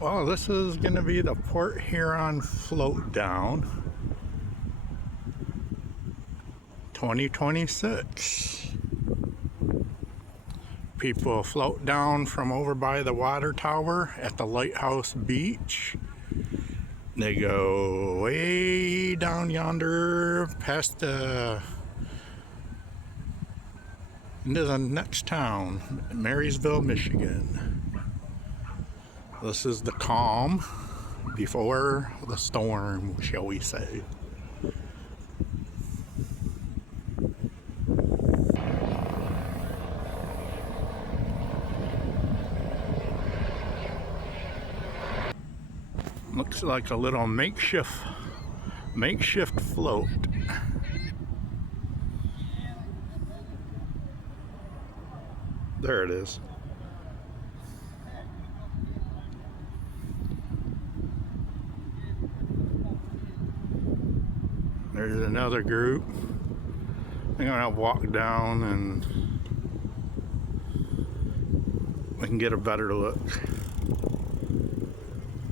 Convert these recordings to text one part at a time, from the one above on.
Well, this is going to be the Port Huron Float down 2026. People float down from over by the water tower at the Lighthouse Beach. They go way down yonder past into the next town, Marysville, Michigan. This is the calm before the storm, shall we say. Looks like a little makeshift float. There it is. There's another group. I'm gonna walk down and we can get a better look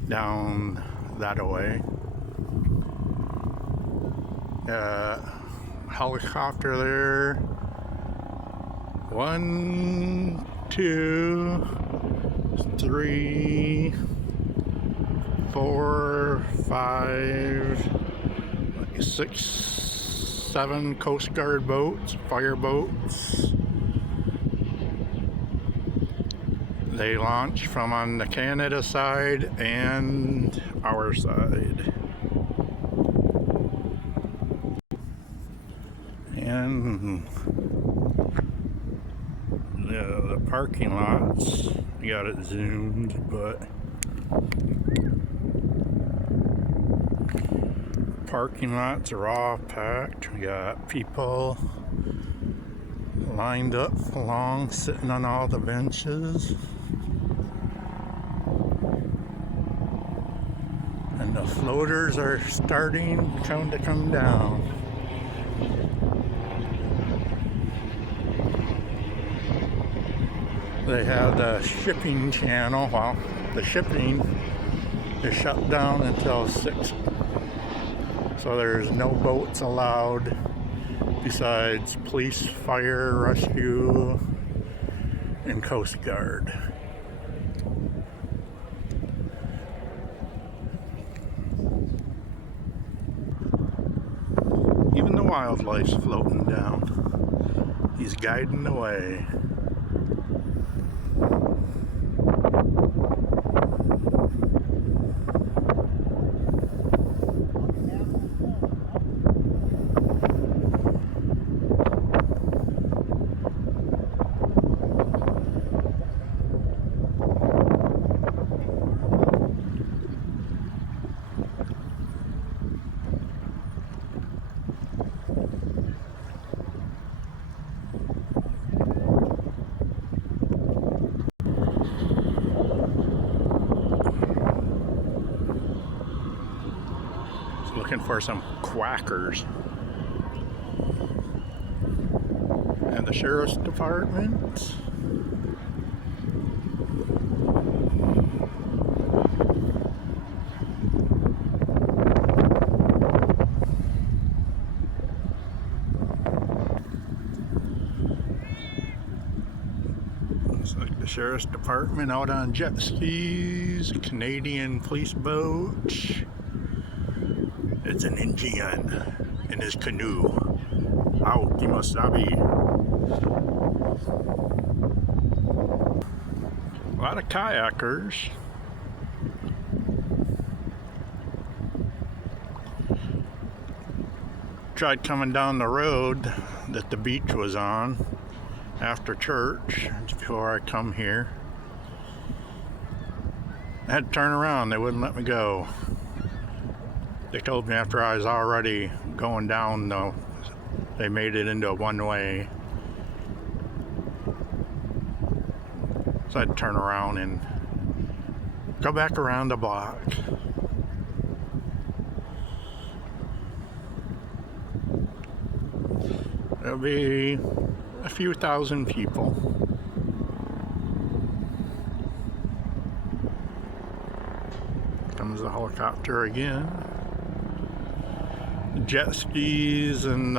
down that way. Helicopter there. 1, 2, 3, 4, 5, 6, 7 Coast Guard boats, fire boats. They launch from on the Canada side and our side. And the parking lots, you got it zoomed, but parking lots are all packed. We got people lined up along, sitting on all the benches. And the floaters are starting to come down. They have the shipping channel. Well, the shipping is shut down until 6. So there's no boats allowed besides police, fire, rescue, and Coast Guard. Even the wildlife's floating down. He's guiding the way. Looking for some quackers. And the sheriff's department. Looks like the sheriff's department out on jet skis, a Canadian police boat. It's an Indian in his canoe. Aokimasabi. A lot of kayakers. Tried coming down the road that the beach was on after church before I come here. I had to turn around, they wouldn't let me go. They told me after I was already going down, though, they made it into a one-way. So I had to turn around and go back around the block. There'll be a few thousand people. a helicopter again. Jet skis and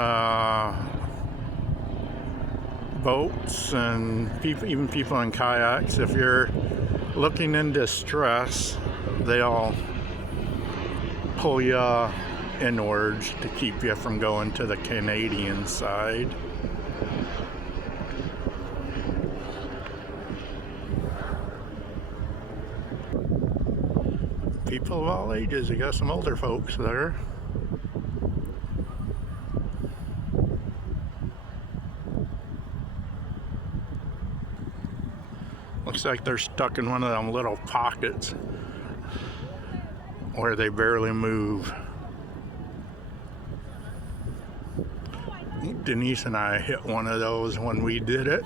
boats and even people in kayaks. If you're looking in distress, they'll pull you inwards to keep you from going to the Canadian side. People of all ages. You got some older folks there. Looks like they're stuck in one of them little pockets where they barely move. Denise and I hit one of those when we did it.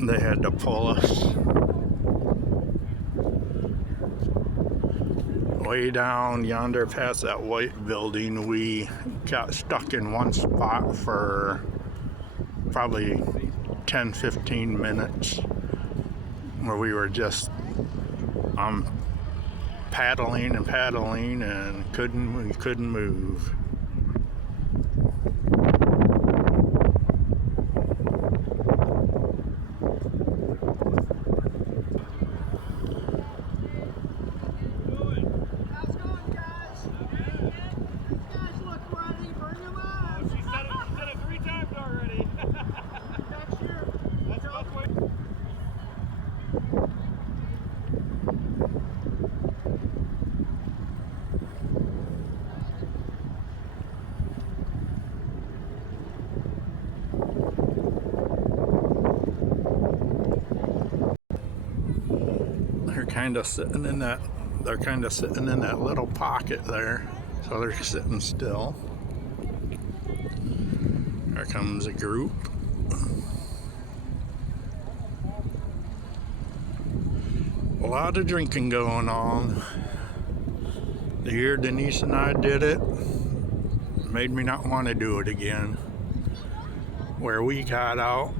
They had to pull us way down yonder past that white building. We got stuck in one spot for probably 10-15 minutes where we were just paddling and paddling and couldn't move. They're kind of sitting in that little pocket there, so they're sitting still. Here comes a group. A lot of drinking going on. The year Denise and I did it made me not want to do it again. Where we got out,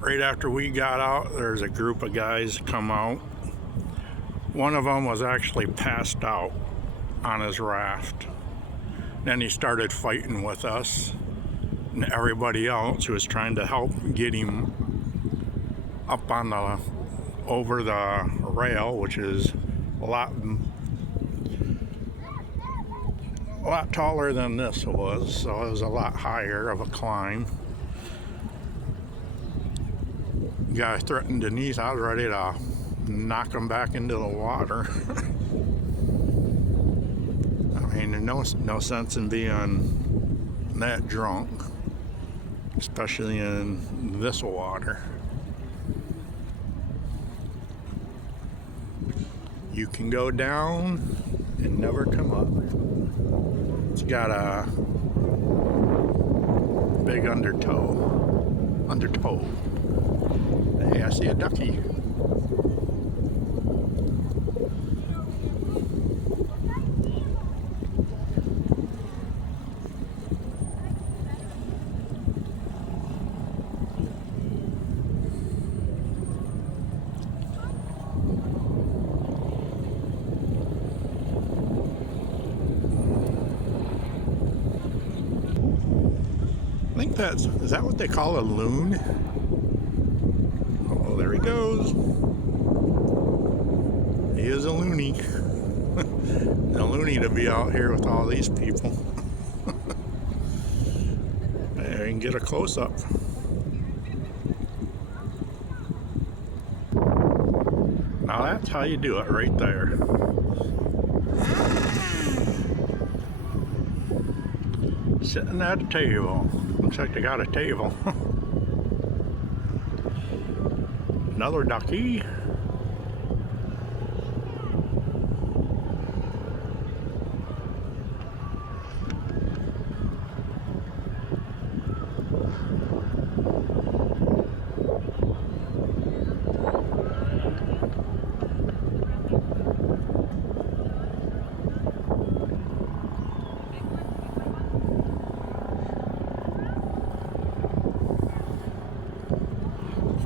right after we got out, there's a group of guys come out. One of them was actually passed out on his raft. Then he started fighting with us, and everybody else was trying to help get him up on over the rail, which is a lot taller than this was, so it was a lot higher of a climb. Guy threatened Denise. I was ready to knock him back into the water. I mean, there's no sense in being that drunk, especially in this water. You can go down and never come up. It's got a big undertow. Hey, I see a ducky. I think is that what they call a loon? Oh, there he goes. He is a loony. A loony to be out here with all these people. There, you can get a close-up. Now that's how you do it right there. Sitting at a table. Looks like they got a table. Another ducky.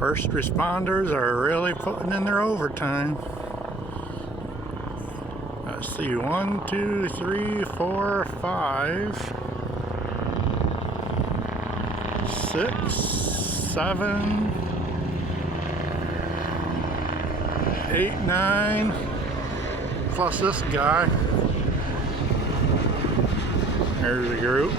First responders are really putting in their overtime. Let's see, 1, 2, 3, 4, 5, 6, 7, 8, 9, plus this guy. There's a group.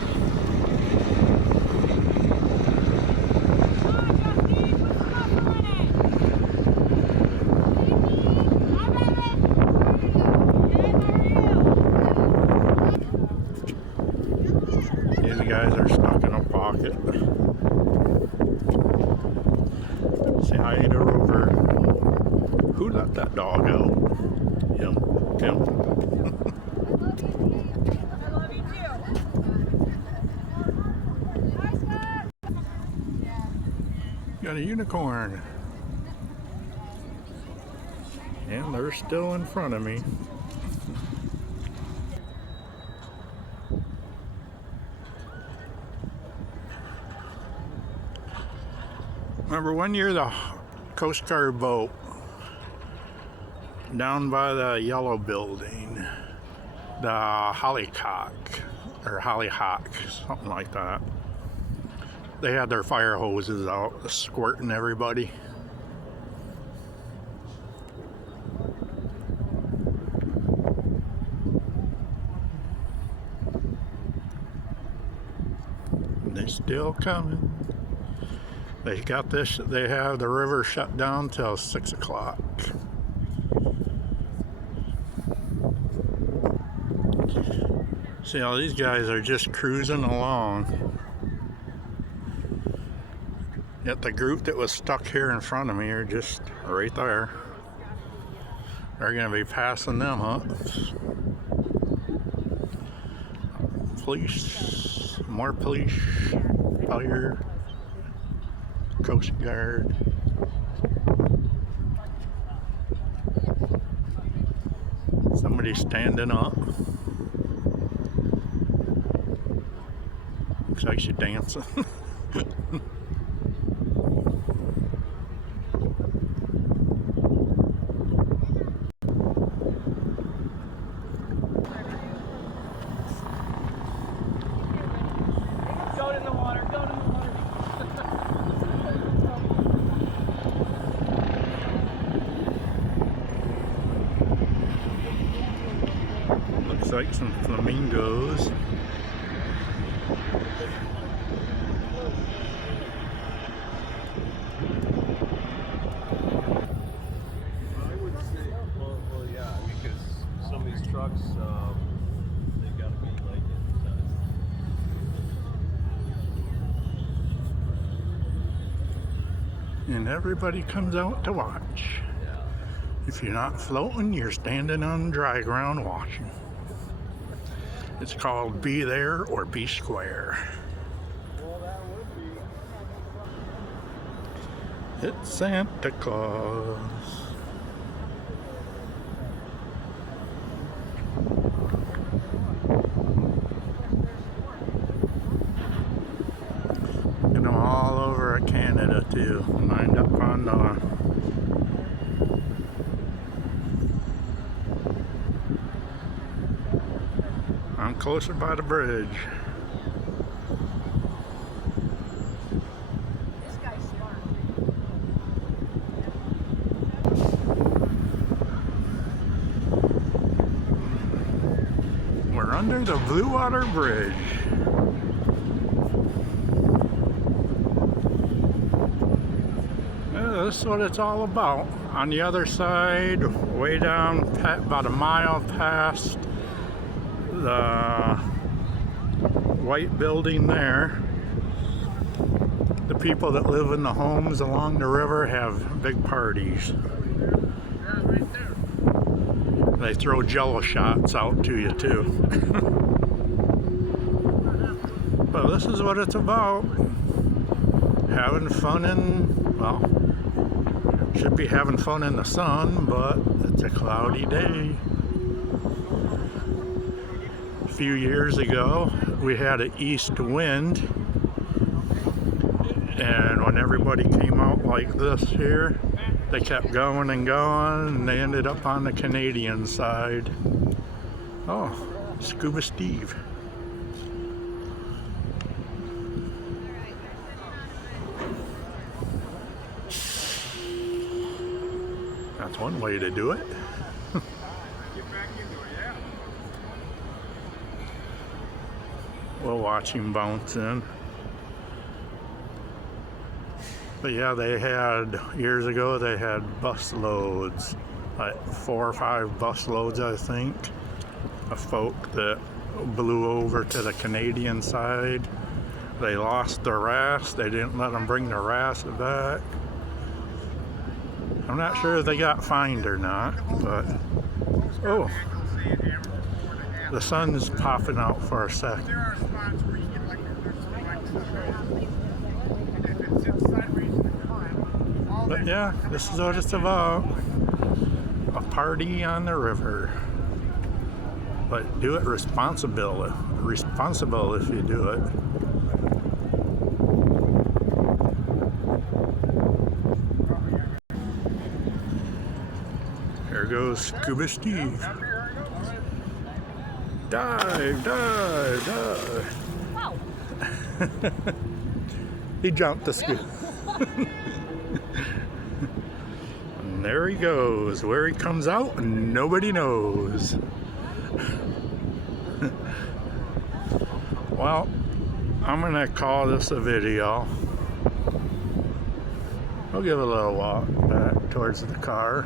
These guys are stuck in a pocket. Say hi to Rover. Who let that dog out? Him. I love you too. Got a unicorn. And they're still in front of me. Remember one year the Coast Guard boat down by the yellow building, the Hollyhock, something like that. They had their fire hoses out, squirting everybody. They're still coming. They got this, they have the river shut down till 6 o'clock. See, all these guys are just cruising along. Yet the group that was stuck here in front of me are just right there. They're gonna be passing them up. Police, more police, fire, Coast Guard. Somebody's standing up. Looks like she's dancing. Looks like some flamingos. I would say, well, yeah, because some of these trucks, they've got to be like it. And everybody comes out to watch. If you're not floating, you're standing on dry ground watching. It's called Be There or Be Square. Well, that would be. It's Santa Claus. Get them all over Canada too, lined up on the I'm closer by the bridge. This guy's smart. We're under the Blue Water Bridge. Yeah, this is what it's all about. On the other side, way down about a mile past the white building there, the people that live in the homes along the river have big parties. They throw jello shots out to you too. But this is what it's about. Having fun in, well, should be having fun in the sun, but it's a cloudy day. A few years ago, we had an east wind, and when when everybody came out like this here, they kept going and going, and they ended up on the Canadian side. Oh, Scuba Steve. That's one way to do it. We'll watch him bounce in. But yeah, they had, years ago, they had bus loads, like 4 or 5 bus loads, I think, of folk that blew over to the Canadian side. They lost their RAS. They didn't let them bring the RAS back. I'm not sure if they got fined or not, but oh, the sun's popping out for a sec. But yeah, this is what it's about. A party on the river. But do it responsible if you do it. There goes Scuba Steve. Dive, dive, dive. Wow. He jumped the scuba. And there he goes. Where he comes out, nobody knows. Well, I'm gonna call this a video. I'll give a little walk back towards the car.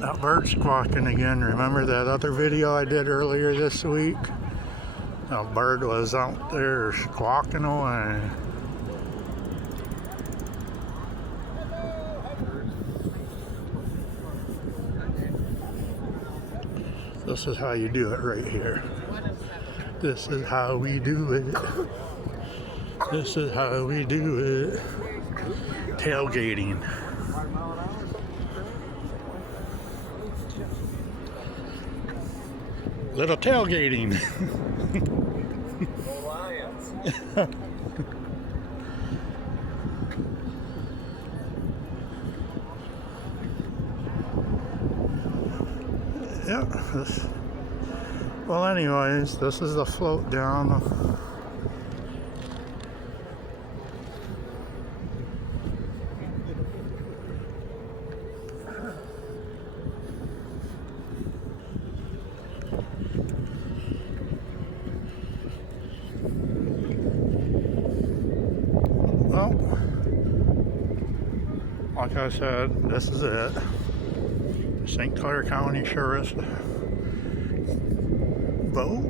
That bird's squawking again. Remember that other video I did earlier this week? That bird was out there squawking away. This is how you do it right here. This is how we do it. This is how we do it. Tailgating. Little tailgating. Yeah. Well, anyways, this is the float down. Well, like I said, this is it. St. Clair County Sheriff's boat.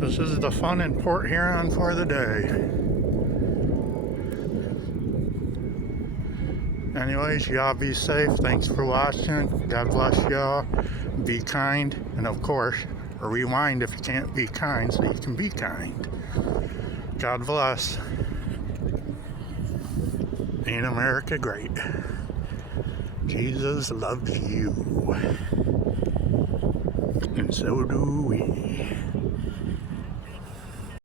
This is the fun in Port Huron for the day. Anyways, y'all be safe. Thanks for watching. God bless y'all. Be kind. And of course, rewind if you can't be kind so you can be kind. God bless. Ain't America great? Jesus loves you. And so do we.